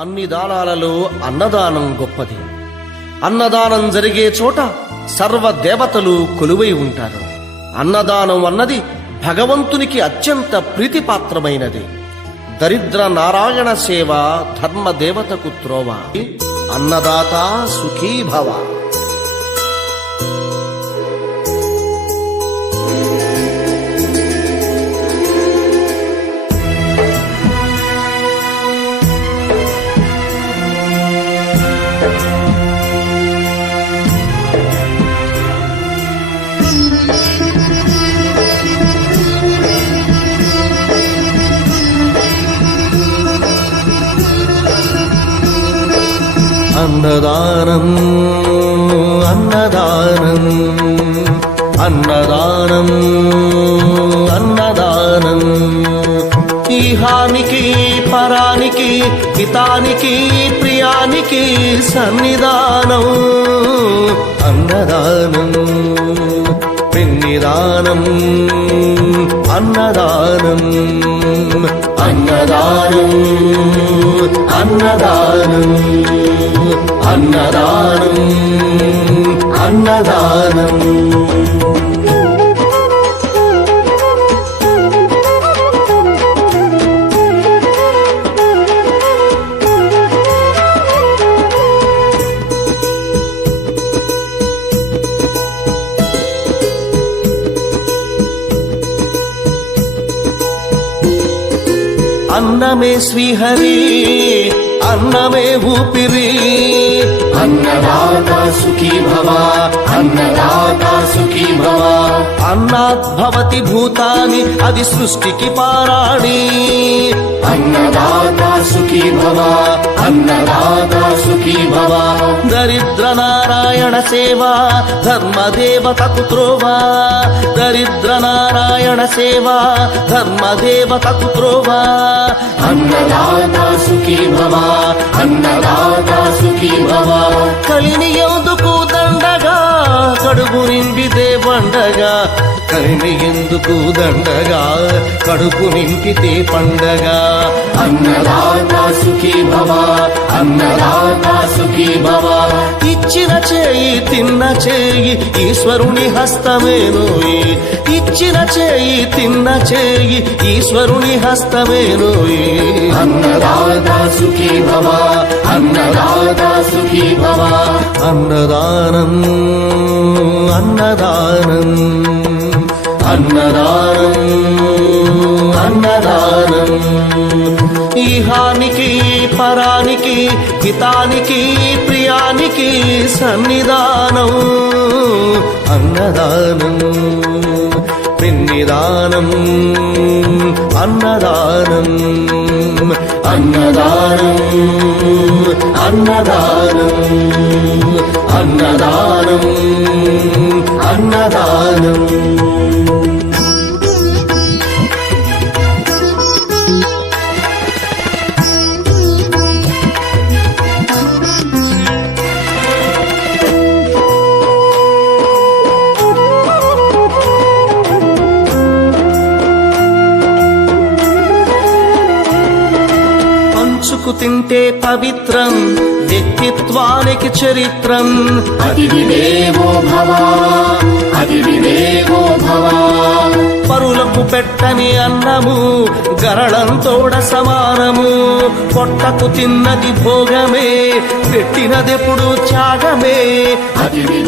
అన్ని దానాలలో అన్నదానం గొప్పది. అన్నదానం జరిగే చోట సర్వ దేవతలు కొలువై ఉంటారు. అన్నదానం అన్నది భగవంతునికి అత్యంత ప్రీతిపాత్రమైనది. దరిద్ర నారాయణ సేవ ధర్మదేవతకు త్రోవ. అన్నదాత సుఖీ భవ. అన్నదానం అన్నదానం అన్నదానం అన్నదానం ఈహానికి పరానికి హితానికి ప్రియానికి సన్నిధానం. అన్నదానం పిన్నిదానం అన్నదానం అన్నదానం అన్నదానం అన్నదానం అన్నదానం. అన్నమే శ్రీహరి అన్నమే ఊపిరి. అన్నదాత సుఖీ భవ అన్నదాత సుఖీ భవ. అన్నాద్భవతి భూతాని అది సృష్టికి పారాణి. అన్నదాత సుఖీ భవ అన్నదాత సుఖీ భవ. దరిద్ర నారాయణ సేవ ధర్మదేవతకు త్రోవ. దరిద్ర నారాయణ సేవ ధర్మదేవతకు త్రోవ. అన్నదాత సుఖీ భవ అన్నదాత సుఖీ భవ. కలిని ఎందుకు దండగా కడుపు నింపితే పండగా. కలిని ఎందుకు దండగా కడుపు నింపితే పండగ. అన్నదాత సుఖీ భవ అన్నదాత సుఖీ భవ. ఇచ్చిన చేయి తిన్న చేయి ఈశ్వరుని హస్తమేనోయి. ఇచ్చిన చేయి తిన్న చేయి ఈశ్వరుని హస్తమేనోయి. అన్నదాత సుఖీ భవ అన్నదాత సుఖీ భవ. అన్నదానం అన్నదానం అన్నదానం అన్నదానం ఈహానికి పరానికి హితానికి ప్రియానికి సన్నిధానం. అన్నదానం పిన్నిదానం అన్నదానం అన్నదానం అన్నదానం అన్నదానం అన్నదానం. పంచుకు తింటే పవిత్రం వ్యక్తిత్వానికి చరిత్రం. అతిథి దేవో భవ అతిథి దేవో భవ. పరులకు పెట్టని అన్నము గరళంతోడ సమానము. పొట్టకు తిన్నది భోగమే పెట్టినదెప్పుడు త్యాగమే. అతిథి